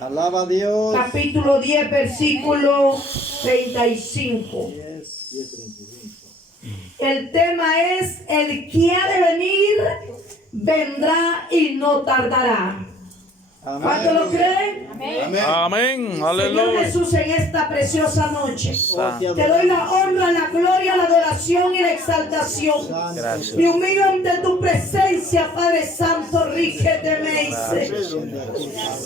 Alaba a Dios. Capítulo 10, versículo 35. El tema es: el que ha de venir, vendrá y no tardará. ¿Cuánto lo creen? Amén. Amén. Señor Aleluya. Jesús, en esta preciosa noche Santo. te doy la honra, la gloria, la adoración y la exaltación. Gracias. Me humillo ante tu presencia, Padre Santo, rígete, me dice.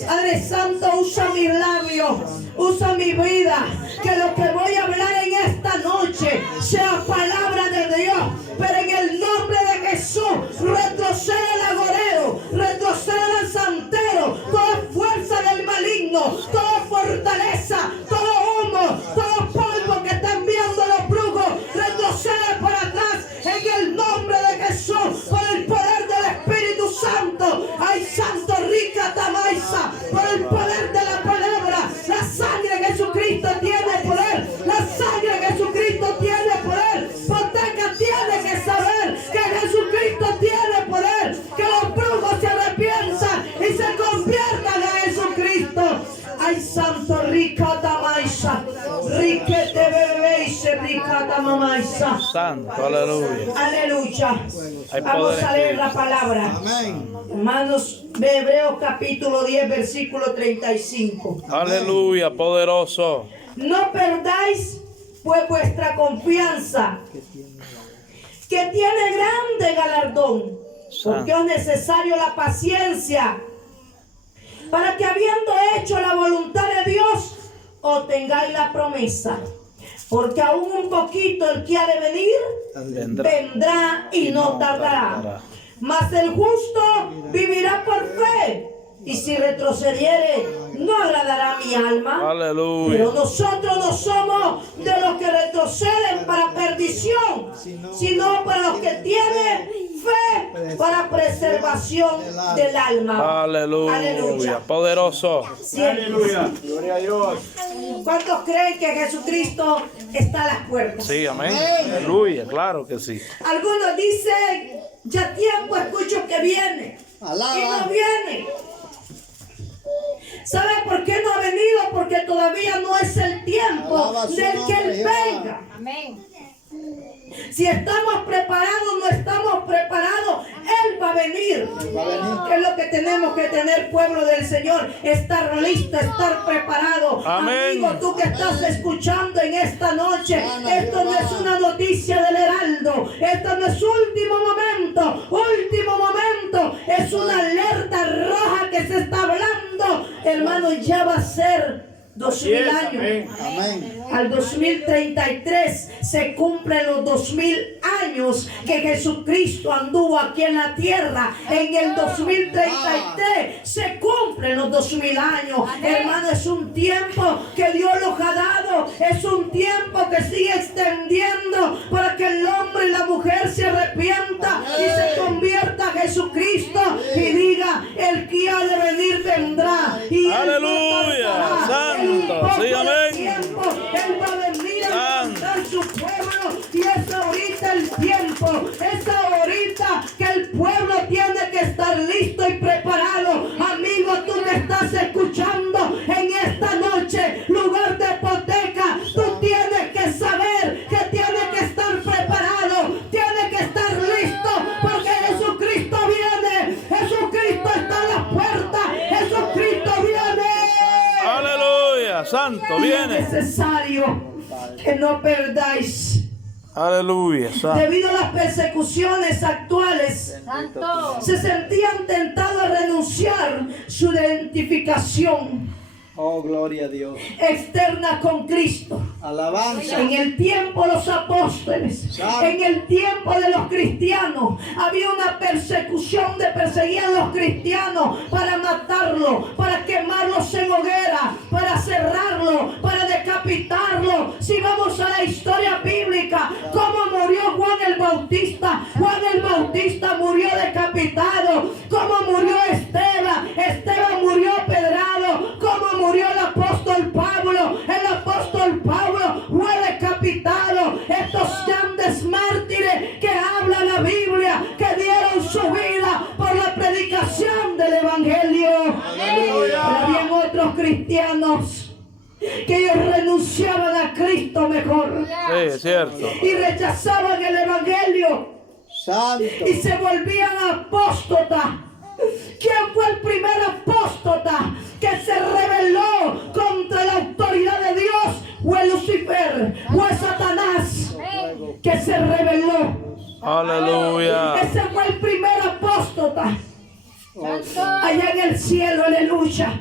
Padre Santo, usa mis labios, usa mi vida, que lo que voy a hablar en esta noche sea palabra de Dios, pero en el nombre de Jesús, retrocede el agorero, retrocede el santero, toda fuerza del maligno, toda fortaleza, todo humo, todo polvo que está enviando los brujos, retrocede para atrás en el nombre de Jesús, por el poder del Espíritu Santo. Ay, Santo, rica Tamaisa, por el poder de la palabra. La sangre de Jesucristo tiene poder, la sangre de Jesucristo tiene poder. Poteca tiene que saber que Jesucristo tiene poder, que los brujos se arrepientan y se conviertan a Jesucristo. Ay, Santo, rica Tamaisa, riquete bebeise, rica Tamaisa. Santo, aleluya. Aleluya. Hay Vamos poder a en leer ti. la palabra. Amén. Hermanos, de Hebreos capítulo 10, versículo 35. Aleluya, poderoso. No perdáis pues vuestra confianza, que tiene grande galardón, porque es necesario la paciencia, para que habiendo hecho la voluntad de Dios, obtengáis la promesa. Porque aún un poquito el que ha de venir, vendrá y no tardará. Mas el justo vivirá por fe, y si retrocediere, no agradará a mi alma. Aleluya. Pero nosotros no somos de los que retroceden para perdición, sino para los que tienen fe para preservación del alma. Aleluya. Poderoso. Sí. Aleluya. Gloria a Dios. ¿Cuántos creen que Jesucristo está a las puertas? Sí, amén. Aleluya, claro que sí. Algunos dicen, ya tiempo escucho que viene. Alaba. Y no viene. ¿Sabe por qué no ha venido? Porque todavía no es el tiempo Alaba su del que nombre, Él Jehová. venga. Amén. Si estamos preparados, no estamos preparados, Él va a venir. Va a venir. ¿Qué es lo que tenemos que tener, pueblo del Señor? Estar listo, estar preparado. Amén. Amigo, tú que estás escuchando en esta noche, esto no es una noticia del Heraldo, esto no es último momento, es una alerta roja que se está hablando. Hermano, ya va a ser 2000 años. Amén. Al 2033 se cumplen los 2000 años que Jesucristo anduvo aquí en la tierra. En el 2033 se cumplen los 2000 años. Hermano, es un tiempo que Dios nos ha dado. Es un tiempo que sigue extendiendo para que el hombre y la mujer se arrepienta y se convierta a Jesucristo y diga: el que ha de venir vendrá. Y Él no Aleluya. tardará. Santo. En poco Sí, de amén. tiempo, Él va a venir a levantar su pueblo, y es ahorita el tiempo, es ahorita que el pueblo tiene que estar listo y preparado. Amigo, tú que estás escuchando en esta noche, lugar de hipoteca, tú tienes que saber que tienes que estar preparado, tienes que estar listo, porque Jesucristo viene, Jesucristo está a la puerta, Jesucristo viene. Aleluya. Santo, Es viene. necesario que no perdáis. Aleluya. Santo. Debido a las persecuciones actuales, Santo. se sentían tentados a renunciar su identificación Oh, gloria a Dios. externa con Cristo. Alabanza. En el tiempo de los apóstoles, en el tiempo de los cristianos, había una persecución de perseguir a los cristianos para matarlos, para quemarlos en hoguera, para cerrarlos, para decapitarlos. Si vamos a la historia bíblica, cómo murió Juan el Bautista. Juan el Bautista murió decapitado. Cómo murió Esteban. Esteban murió pedrado. Cómo murió el apóstol Pablo. El apóstol Pablo fue decapitado. Estos grandes mártires que habla la Biblia, que dieron su vida por la predicación del evangelio. Pero había cristianos que ellos renunciaban a Cristo mejor Sí, es cierto. y rechazaban el evangelio Santo. y se volvían apóstatas. ¿Quién fue el primer apóstata que se rebeló contra la autoridad de Dios? Fue Lucifer, fue Satanás que se rebeló. Aleluya. Ese fue el primer apóstata allá en el cielo, aleluya.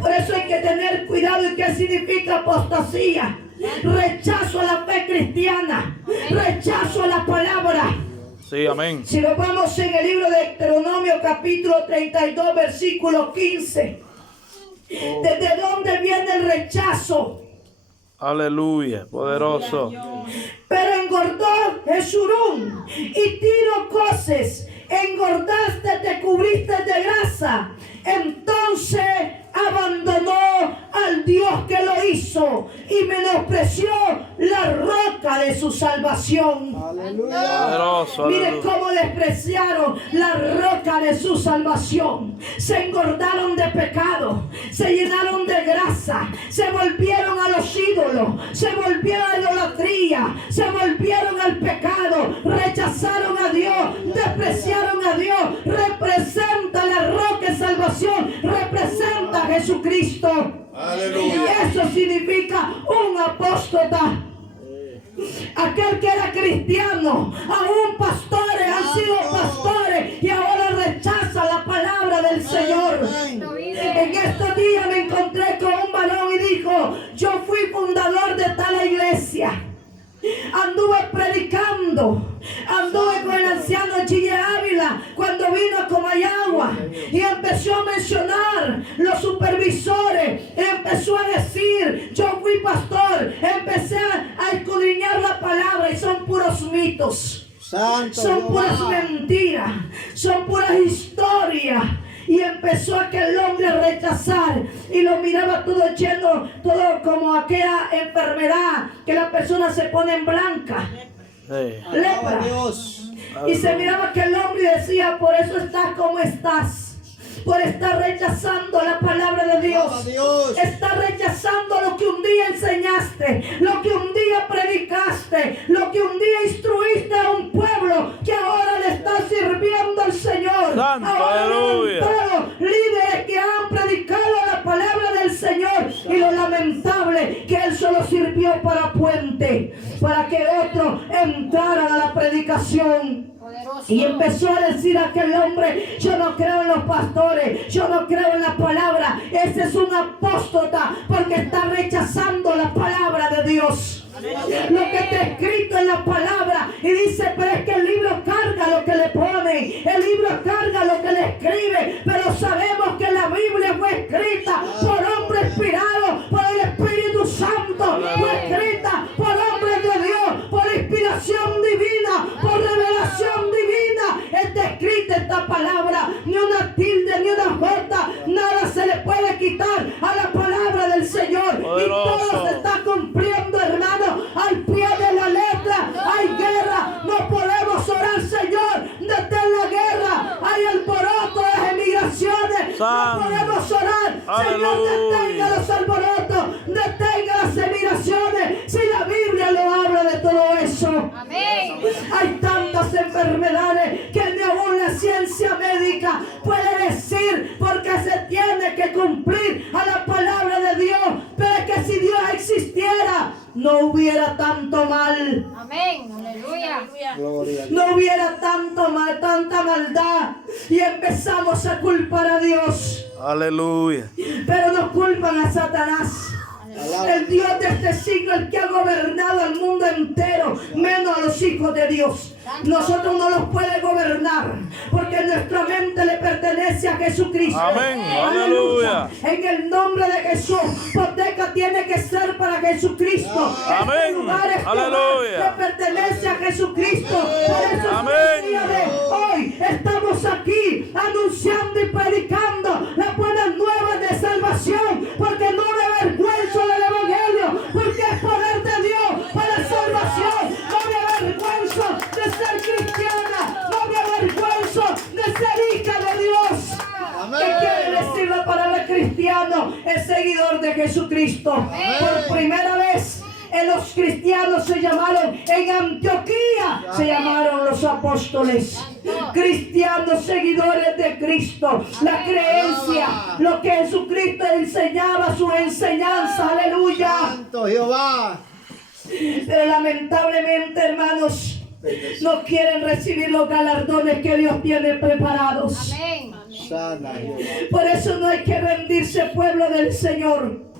Por eso hay que tener cuidado. ¿Y qué significa apostasía? Rechazo a la fe cristiana, rechazo a la palabra. Sí, amén. Si nos vamos en el libro de Deuteronomio capítulo 32 versículo 15, ¿desde dónde viene el rechazo? Aleluya. Poderoso. Pero engordó Jeshurún y Tiro Coses, engordaste, te cubriste de grasa. Entonces abandonó al Dios que lo hizo y menospreció la roca de su salvación. Aleluya. Poderoso. Miren Aleluya. cómo despreciaron la roca de su salvación. Se engordaron de pecado, se llenaron de grasa, se volvieron a los ídolos, se volvieron a la idolatría, se volvieron al pecado, rechazaron a Dios, despreciaron a Dios. Representa la roca de salvación, representa a Jesucristo. Aleluya. Eso significa un apóstata. Aquel que era cristiano, aún pastores, han sido pastores y ahora rechaza la palabra del Señor. En estos días me encontré con un varón y dijo: yo fui fundador de tal iglesia. Anduve predicando, anduve con el anciano Gille Ávila cuando vino a Comayagua y empezó a mencionar los supervisores, empezó a decir: yo fui pastor, empecé a escudriñar la palabra y son puros mitos, Santo. son puras Jehová. mentiras, son puras historias. Y empezó aquel hombre a rechazar y lo miraba todo lleno, todo como aquella enfermedad que la persona se pone en blanca, Sí. Alaba a lepra. Dios. Y se miraba aquel hombre y decía: por eso estás como estás, por estar rechazando la palabra de Alaba a Dios. Dios. Estás rechazando lo que un día enseñaste, lo que un día predicaste, lo que un día instruiste a un pueblo que ahora le está sirviendo al Señor. Santo, Ahora aleluya. levantaron líderes que han predicado la palabra del Señor, y lo lamentable que él solo sirvió para puente, para que otros entraran a la predicación. Y empezó a decir aquel hombre: yo no creo en los pastores, yo no creo en la palabra. Ese es un apóstata porque está rechazando la palabra de Dios, lo que está escrito en la palabra. Y dice: pero es que el libro carga lo que le pone, el libro carga lo que le escribe. Pero sabemos que la Biblia fue escrita por hombre inspirado por el Espíritu Santo, fue escrita por hombres de Dios, por inspiración divina, por revelación divina. Está escrita esta palabra, ni una tilde ni una jota, nada se le puede quitar a la palabra del Señor. Poderoso. Y todo se está cumpliendo, hermano, al pie de la letra. Hay guerra, no podemos orar: Señor, detén la guerra. Hay alboroto de emigraciones, Santo. no podemos orar: Señor, Aleluya. detenga los alborotos, detenga las emigraciones. Si la Biblia lo habla de todo eso. Hay tantas enfermedades que ni aún la ciencia médica puede decir, porque se tiene que cumplir a la palabra de Dios. Pero es que si Dios existiera, no hubiera tanto mal, Amén. Aleluya. Gloria a Dios. no hubiera tanto mal, tanta maldad. Y empezamos a culpar a Dios, Aleluya. pero nos culpan a Satanás. Alaba. El Dios de este siglo, el que ha gobernado al mundo entero, menos a los hijos de Dios. Nosotros no los puede gobernar, porque nuestra mente le pertenece a Jesucristo. Amén. Aleluya. En el nombre de Jesús, hipoteca tiene que ser para Jesucristo. Amén. Este lugar, este Aleluya. hogar, le pertenece a Jesucristo. Por eso Amén. el día de hoy estamos aquí anunciando y predicando las buenas nuevas de salvación, porque no me avergüenzo del evangelio, porque es poder de Dios para salvación. No me avergüenzo de ser cristiana, no me avergüenzo de ser hija de Dios. ¿Qué quiere decir la palabra cristiana? cristiano es seguidor de Jesucristo. Por primera vez los cristianos se llamaron, en Antioquía se llamaron los apóstoles. Cristianos seguidores de Cristo. La creencia, lo que Jesucristo enseñaba, su enseñanza, aleluya. Santo Jehová. Pero lamentablemente, hermanos, no quieren recibir los galardones que Dios tiene preparados. Sana Jehová. Por eso no hay que rendirse, pueblo del Señor.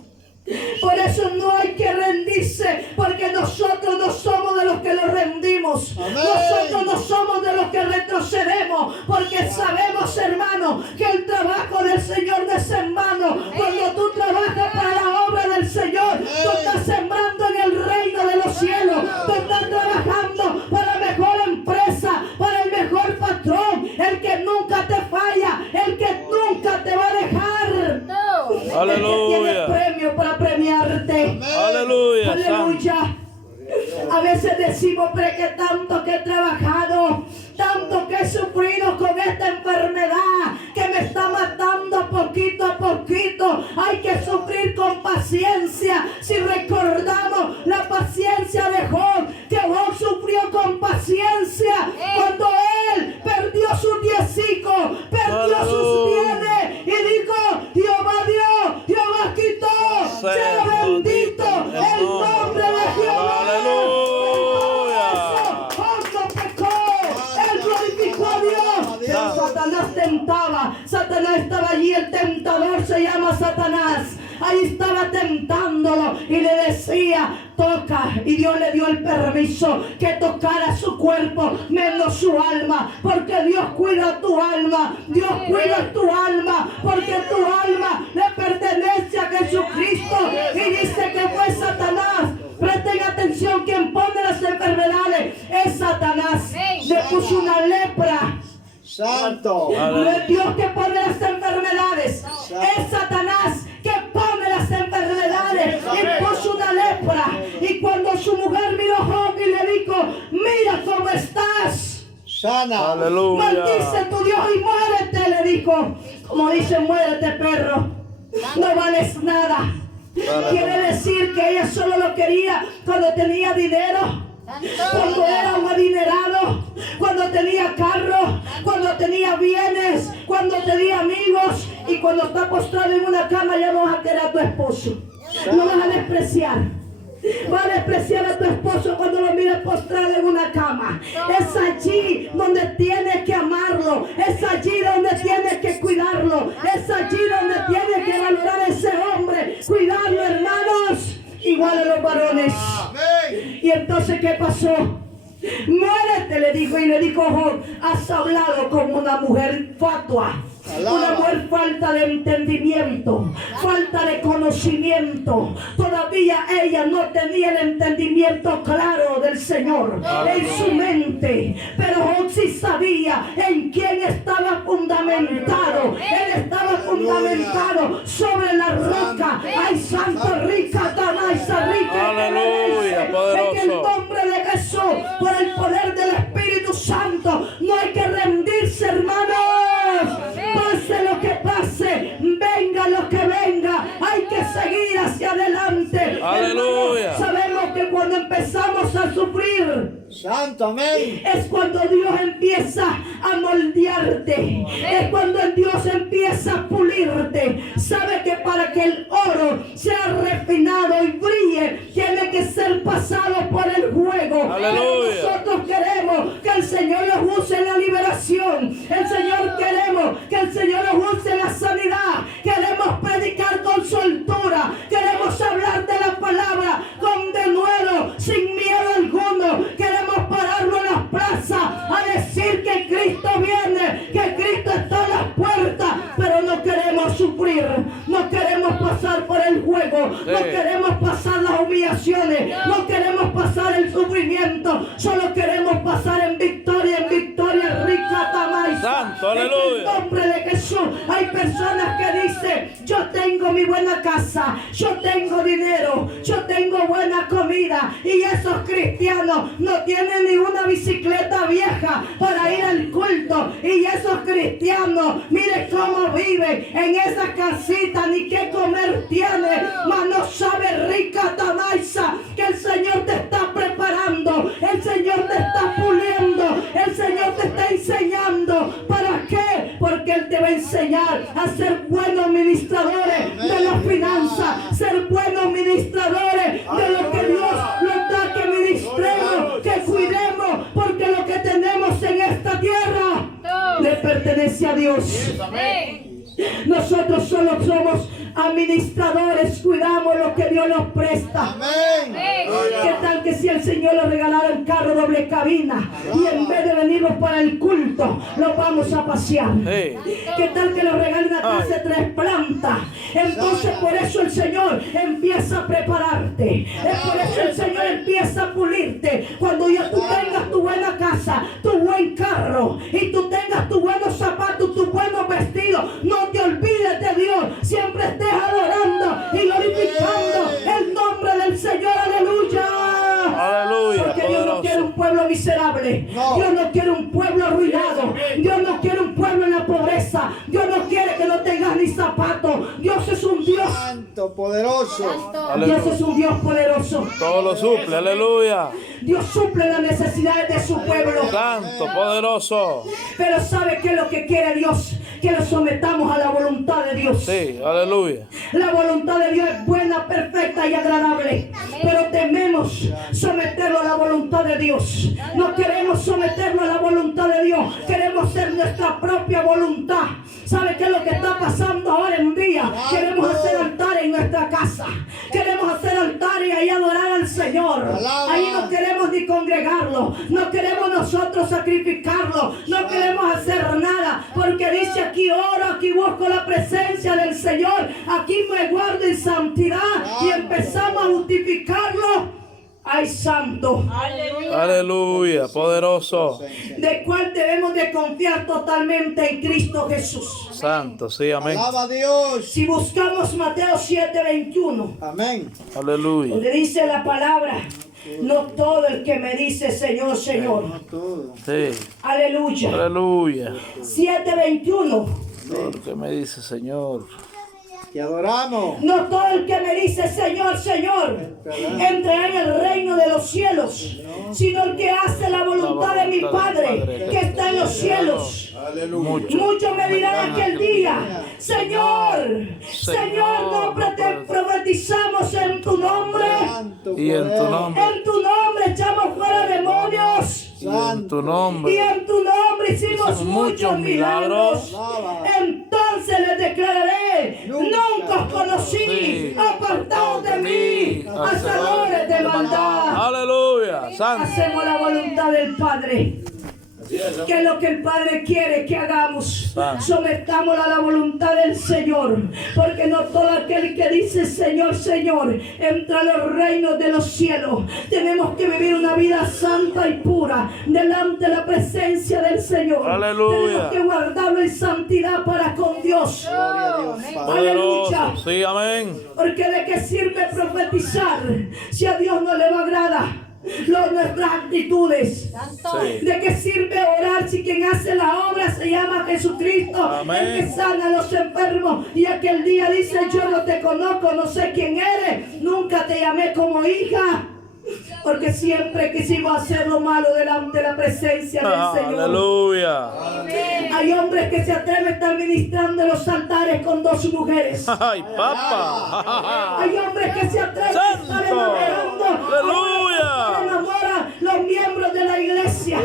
Por eso no hay que rendirse, porque nosotros no somos de los que nos rendimos. Amén. Nosotros no somos de los que retrocedemos, porque sabemos, hermano, que el trabajo del Señor no es en vano. Cuando tú trabajas para la obra del Señor, tú estás sembrando en el reino de los cielos. Tú estás trabajando para la mejor empresa, para el mejor patrón, el que nunca te falla, el que nunca te va a dejar. Aleluya. El que tiene premio para premiarte. Aleluya. Aleluya. A veces decimos, pero que tanto que he trabajado, tanto que he sufrido con esta enfermedad que me está matando poquito a poquito. Hay que sufrir con paciencia. Si recordamos la paciencia de Job, que Job sufrió con paciencia cuando él perdió sus diezicos, perdió sus bienes y dijo: Jehová dio, Jehová quitó, sea bendito el nombre de Jehová. Pero Satanás tentaba. Satanás estaba allí. El tentador se llama Satanás. Ahí estaba tentándolo y le decía: toca. Y Dios le dio el permiso que tocara su cuerpo menos su alma, porque Dios cuida tu alma. Dios cuida tu alma, porque tu alma le pertenece a Jesucristo. Y dice que fue Satanás. Presten atención, quien pone las enfermedades es Satanás. Le puso una lepra. Santo. No es Dios que pone las enfermedades, es Satanás que pone las enfermedades. Y puso una lepra. Y cuando su mujer miró a Job y le dijo: mira cómo estás, Sana. Aleluya. maldice tu Dios y muérete, le dijo. Como dice: muérete, perro, no vales nada. Quiere decir que ella solo lo quería cuando tenía dinero, cuando era un adinerado, cuando tenía carro, cuando tenía bienes, cuando tenía amigos. Y cuando está postrado en una cama, ya no vas a querer a tu esposo. No vas a despreciar. Va a despreciar a tu esposo cuando lo mires postrado en una cama. Es allí donde tienes que amarlo. Es allí donde tienes que cuidarlo. Es allí donde tienes que valorar a ese hombre. Cuidarlo, hermanos. Igual a los varones. Y entonces, ¿qué pasó? Muérete, le dijo. Y le dijo Job: has hablado como una mujer fatua. Una mujer falta de entendimiento, falta de conocimiento. Todavía ella no tenía el entendimiento claro del Señor en su mente. Pero Job sí sabía en quién estaba fundamentado. Él estaba fundamentado sobre la roca. Ay, santo, rica, tamaisa, rica. Aleluya, poderoso. En el nombre de Jesús, por el poder del Espíritu Santo, no hay que rendirse, hermanos. Pase lo que pase, venga lo que venga, hay que seguir hacia adelante. Aleluya. Hermanos, sabemos que cuando empezamos a sufrir, Santo, amén. es cuando Dios empieza a moldearte. Es cuando Dios empieza a pulirte. Sabe que para que el oro sea refinado y brille, tiene que ser pasado por el fuego. Aleluya. Nosotros queremos que el Señor los use en la liberación. El Señor queremos que el Señor los use en la sanidad. Queremos predicar con soltura. Queremos hablar de la palabra con denuedo, sin miedo alguno. Queremos pararlo en las plazas a decir que Cristo viene, que Cristo está a las puertas, pero no queremos sufrir, no queremos pasar por el fuego, no queremos pasar las humillaciones, no queremos pasar el sufrimiento, solo queremos pasar en victoria rica, tamaisa. Santo, En aleluya. el nombre de Jesús. Hay personas que dicen: yo tengo mi buena casa, yo tengo dinero, yo tengo buena comida. Y esos cristianos no tienen ni una bicicleta vieja para ir al culto. Y esos cristianos, mire cómo viven en esa casita, ni qué tiene, mas no sabe, rica Tamaisa, que el Señor te está preparando, el Señor te está puliendo, el Señor te está enseñando. ¿Para qué? Porque Él te va a enseñar a ser buenos administradores de las finanzas, ser buenos administradores de lo que Dios nos da, que ministremos, que cuidemos, porque lo que tenemos en esta tierra le pertenece a Dios. Nosotros solo somos administradores, cuidamos lo que Dios nos presta. Amén. ¿Qué tal que si el Señor le regalara un carro doble cabina y en vez de venirnos para el culto, lo vamos a pasear? Sí. ¿Qué tal que nos regale una casa de 3 plantas? Entonces por eso el Señor empieza a prepararte. Es por eso el Señor empieza a pulirte. Cuando ya tú tengas tu buena casa, tu buen carro y tú tengas tus buenos zapatos, tus buenos vestidos, no te olvides de Dios. Siempre estés adorando y glorificando el nombre del Señor. Aleluya. Aleluya, Porque Dios no quiere un pueblo miserable. No. Dios no quiere un pueblo arruinado. Dios no quiere un pueblo en la pobreza. Dios no quiere que no tengas ni zapatos. Dios es un Dios. Santo, poderoso. Dios es un Dios poderoso. Todo lo suple, aleluya. Dios suple las necesidades de su pueblo. Santo, poderoso. Pero ¿sabe qué es lo que quiere Dios? Que lo sometamos a la voluntad de Dios. Sí, aleluya. La voluntad de Dios es buena, perfecta y agradable. Pero tememos someterlo a la voluntad de Dios. No queremos someterlo a la voluntad de Dios. Queremos ser nuestra propia voluntad. ¿Sabe qué es lo que está pasando ahora en día? Queremos hacer altares en nuestra casa. Queremos hacer altares y ahí adorar al Señor. Ahí no queremos ni congregarlo. No queremos nosotros sacrificarlo. No queremos hacer nada. Porque dice aquí oro, aquí busco la presencia del Señor. Aquí me guardo en santidad. Y empezamos a justificarlo. ¡Ay, santo! Aleluya, poderoso. De cual debemos de confiar totalmente en Cristo Jesús. Santo, sí, amén. Alaba a Dios. Si buscamos Mateo 7:21, Amén. Aleluya. donde dice la palabra, no todo el que me dice Señor, Señor. No todo. Sí, Aleluya. aleluya. 7:21. Todo lo que me dice Señor. Te adoramos. No todo el que me dice Señor, Señor, entrará en el reino de los cielos, sino el que hace la voluntad de mi Padre que está en los cielos. Aleluya. Muchos me dirán aquel día, Señor, Señor, no profetizamos en tu nombre, Santo Y en tu poder. nombre. en tu nombre echamos fuera demonios. Y en tu Y nombre. en tu nombre hicimos Hicimos muchos milagros. Alaba. Entonces les declararé, nunca os conocí, Sí. apartados de mí, hacedores de maldad. Aleluya. Santo. Hacemos la voluntad del Padre. Que es lo que el Padre quiere que hagamos. Sometámosla a la voluntad del Señor. Porque no todo aquel que dice Señor, Señor, entra a los reinos de los cielos. Tenemos que vivir una vida santa y pura delante de la presencia del Señor. Aleluya. Tenemos que guardarlo en santidad para con Dios. Gloria a Dios, Padre. Aleluya. Poderoso. Sí, amén. Porque de qué sirve profetizar si a Dios no le va a agradar nuestras actitudes. Sí. ¿De qué sirve orar si quien hace la obra se llama Jesucristo? Amén. El que sana a los enfermos y aquel día dice yo no te conozco, no sé quién eres, nunca te llamé como hija. Porque siempre quisimos hacer lo malo delante de la presencia del Señor. Aleluya. Hay hombres que se atreven a estar ministrando en los altares con 2 mujeres. Ay, papá. Hay hombres que se atreven a estar ¡Santo! enamorando. ¡Aleluya! Se enamoran los miembros de la iglesia.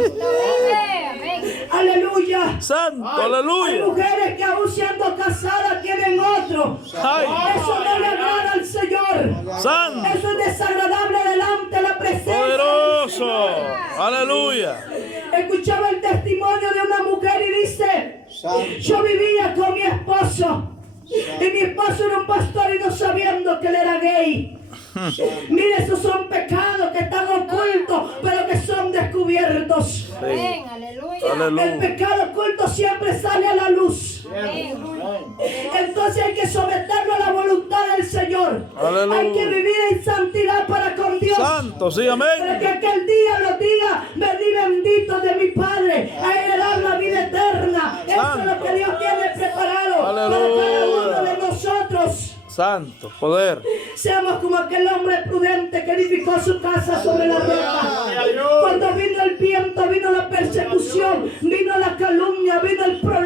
Aleluya. Santo, Hay aleluya. mujeres que aún siendo casadas tienen otro. Ay, Eso no le agrada al Señor. santo, Eso es desagradable delante de la presencia. poderoso. Aleluya. Escuchaba el testimonio de una mujer y dice, Santo. yo vivía con mi esposo. Y mi esposo era un pastor y no sabiendo que él era gay. Mire, esos son pecados que están ocultos, pero que son descubiertos. Sí. El Aleluya. pecado oculto siempre sale a la luz. Entonces hay que someterlo a la voluntad del Señor. Aleluya. Hay que vivir en santidad para con Dios. Santo, sí, Para amén. que aquel día lo diga, vení bendito de mi Padre, a heredar la vida eterna. Eso es lo que Dios tiene preparado para cada uno de nosotros. Santo, poder. Seamos como aquel hombre prudente que edificó su casa sobre la roca. Cuando vino el viento, vino la persecución, vino la calumnia, vino el problema.